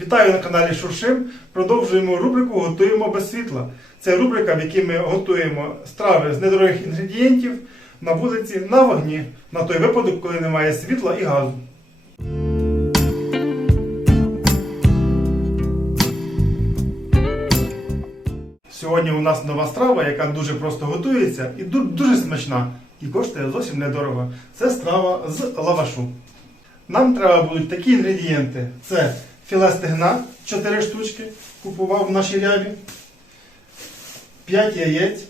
Вітаю на каналі Шуршим. Продовжуємо рубрику Готуємо без світла. Це рубрика, в якій ми готуємо страви з недорогих інгредієнтів на вулиці на вогні на той випадок, коли немає світла і газу. Сьогодні у нас нова страва, яка дуже просто готується і дуже смачна. І коштує зовсім недорого. Це страва з лавашу. Нам треба будуть такі інгредієнти: це філе стегна 4 штучки, купував в нашій рябі, 5 яєць,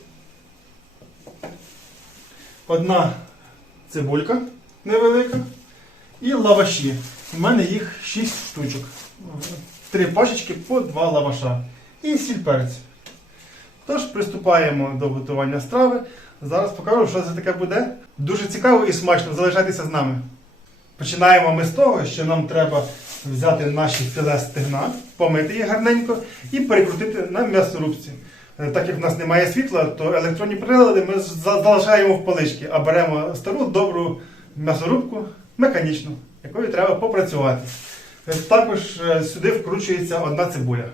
одна цибулька невелика і лаваші. У мене їх 6 штучок. Три пачечки по 2 лаваша. І сіль перець. Тож приступаємо до готування страви. Зараз покажу, що це таке буде. Дуже цікаво і смачно. Залишайтеся з нами. Починаємо ми з того, що нам треба взяти наші філе стегна, помити їх гарненько і перекрутити на м'ясорубці. Е, Так як в нас немає світла, то електронні прилади ми залишаємо в поличці, а беремо стару добру м'ясорубку механічну, якою треба попрацювати. Е, Також е, сюди вкручується одна цибуля.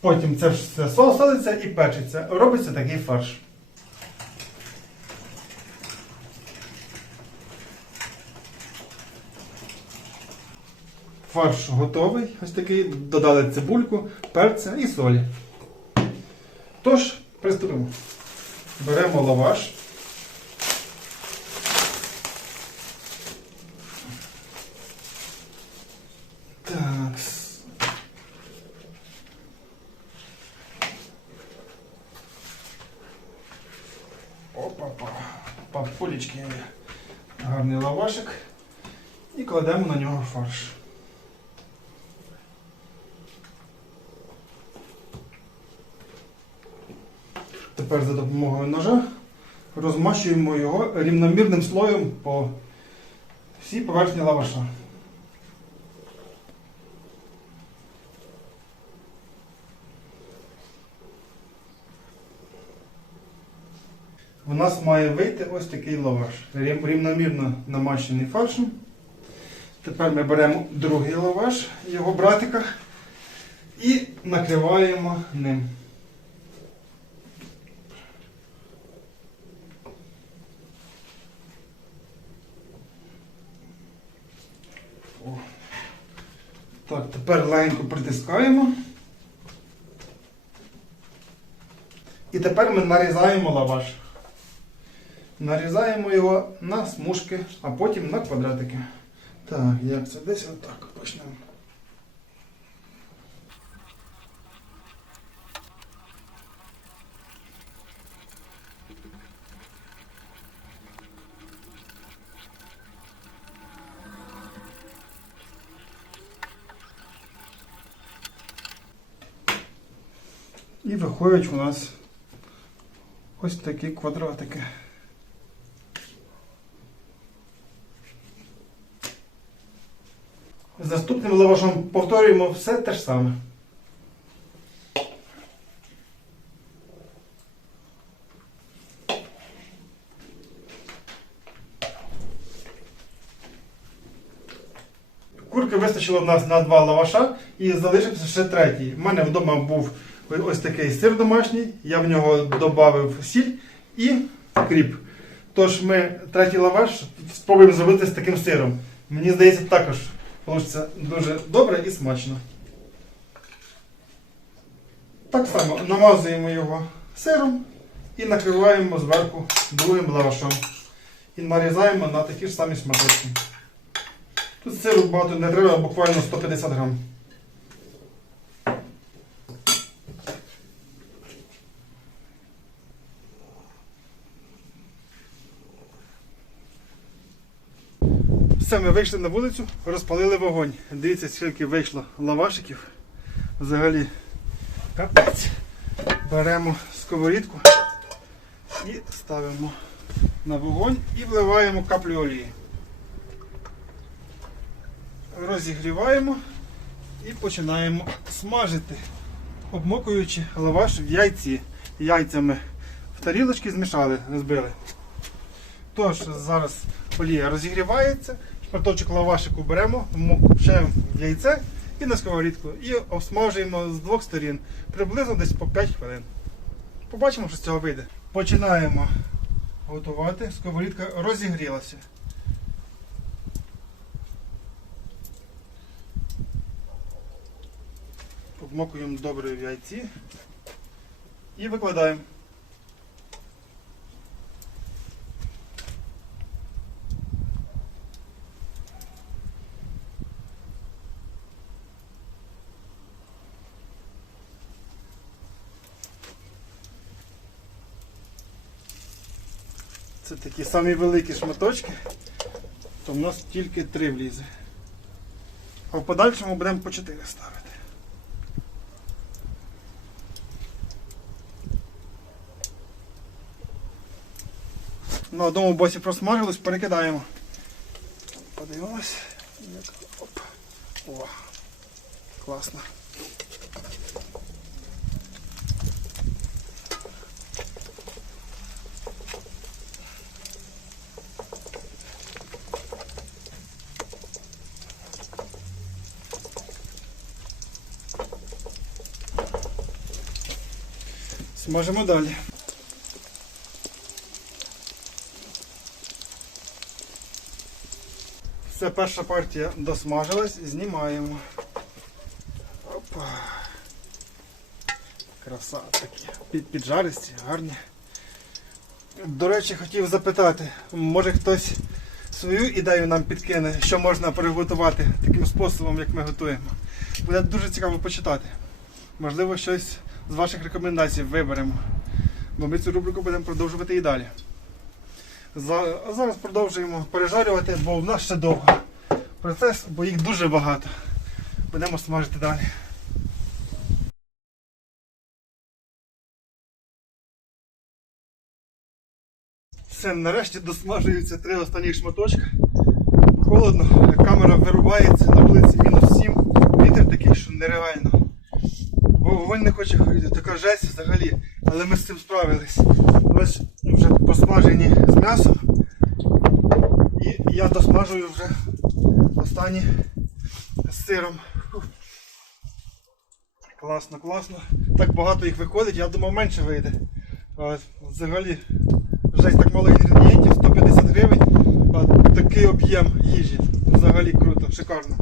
Потім це все солиться і печеться. Робиться такий фарш. Фарш готовий. Ось такий. Додали цибульку, перця і солі. Тож, приступимо. Беремо лаваш. Так. Опа-па. Папулечки. Гарний лавашик. І кладемо на нього фарш. Тепер за допомогою ножа розмащуємо його рівномірним слоєм по всій поверхні лаваша. У нас має вийти ось такий лаваш. Рівномірно намащений фаршем. Тепер ми беремо другий лаваш, його братика, і накриваємо ним. Так, тепер легенько притискаємо. І тепер ми нарізаємо лаваш. Нарізаємо його на смужки, а потім на квадратики. Так, як це десь отак почнемо. І виходять у нас ось такі квадратики. З наступним лавашом повторюємо все те ж саме. Курки вистачило в нас на два лаваша і залишився ще третій. У мене вдома був ось такий сир домашній, я в нього додав сіль і кріп. Тож ми третій лаваш спробуємо зробити з таким сиром. Мені здається, також вийде дуже добре і смачно. Так само намазуємо його сиром і накриваємо зверху другим лавашом. І нарізаємо на такі ж самі шматочки. Тут сиру багато не треба, буквально 150 грам. Все, ми вийшли на вулицю, розпалили вогонь. Дивіться, скільки вийшло лавашиків. Взагалі капець. Беремо сковорідку і ставимо на вогонь і вливаємо каплю олії. Розігріваємо і починаємо смажити, обмокуючи лаваш в яйці. Яйцями в тарілочки змішали, збили. Тож зараз олія розігрівається, шматочок лавашику беремо, вмочаємо в яйце і на сковорідку. І обсмажуємо з двох сторін приблизно десь по 5 хвилин. Побачимо, що з цього вийде. Починаємо готувати. Сковорідка розігрілася. Обмокуємо добре в яйці і викладаємо. Це такі самі великі шматочки, то в нас тільки три влізе. А в подальшому будемо по 4 ставити. На одному боці просмажилось, перекидаємо. Подивимось. Оп. О, класно. Смажемо далі. Все, перша партія досмажилась, знімаємо. Опа. Краса такі. Під, піджаристі, гарні. До речі, хотів запитати, може хтось свою ідею нам підкине, що можна приготувати таким способом, як ми готуємо. Буде дуже цікаво почитати. Можливо, щось з ваших рекомендацій виберемо. Бо ми цю рубрику будемо продовжувати і далі. А зараз продовжуємо пережарювати, бо в нас ще довго процес, бо їх дуже багато. Будемо смажити далі. Все, нарешті досмажуються три останні шматочка. Холодно, камера вирубається, на вулиці мінус 7, вітер такий, що нереально. Вогонь не хоче горіти, така жесть взагалі, але ми з цим справились. Ось вже посмажені з м'ясом. І я досмажую вже останні з сиром. Класно, класно. Так багато їх виходить, я думав менше вийде. А взагалі жесть так мало інгредієнтів, 150 гривень, а такий об'єм їжі. Взагалі круто, шикарно.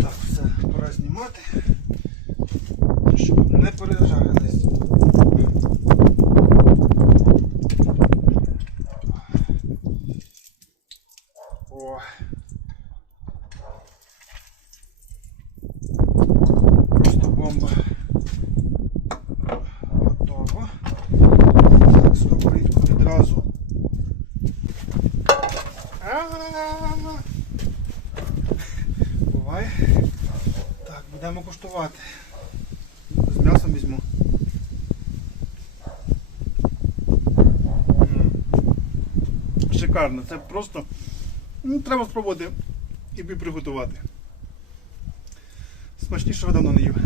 Так, все, пора знімати, щоб не пережарились. О. Просто бомба. Готово. Так, сковорідку відразу. Буває. Так, будемо куштувати. М'ясом візьму. Шикарно. Це просто ну, треба спробувати і приготувати. Смачніше я давно не їв.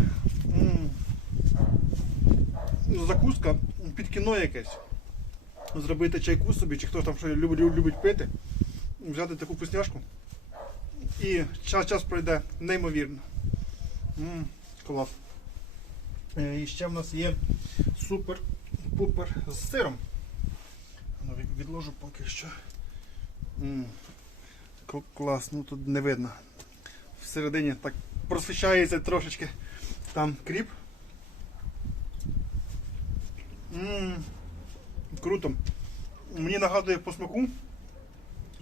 Ну, Закуска під кіно якесь. Зробити чайку собі, чи хто там що любить, любить пити, взяти таку вкусняшку. І час, час пройде неймовірно. М, клас. Е, І ще в нас є супер-пупер з сиром. Відложу поки що. М, кл- Клас, ну тут не видно. Всередині так просвічається трошечки там кріп. Круто. Мені нагадує по смаку.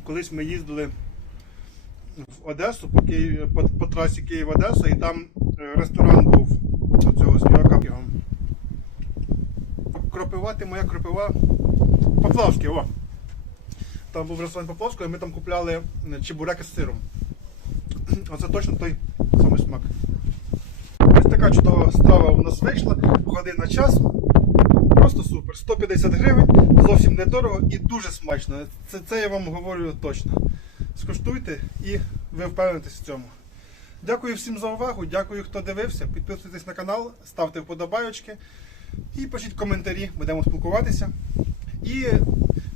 Колись ми їздили в Одесу по трасі Київ-Одеса і там е, ресторан був у цього співака. його. Кропивати моя кропива. Поплавський, о! Там був ресторан Поплавського, і ми там купляли е, чебуреки з сиром. Оце точно той самий смак. Ось така чудова страва у нас вийшла, година часу. Просто супер. 150 гривень, зовсім недорого і дуже смачно. Це, це я вам говорю точно. Скуштуйте і ви впевнитесь в цьому. Дякую всім за увагу, дякую, хто дивився. Підписуйтесь на канал, ставте вподобайочки і пишіть коментарі, будемо спілкуватися. І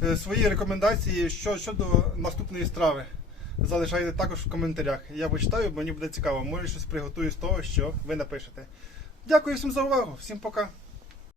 е, свої рекомендації щодо наступної страви. залишайте також в коментарях. Я почитаю, мені буде цікаво. Може щось приготую з того, що ви напишете. Дякую всім за увагу. Всім пока.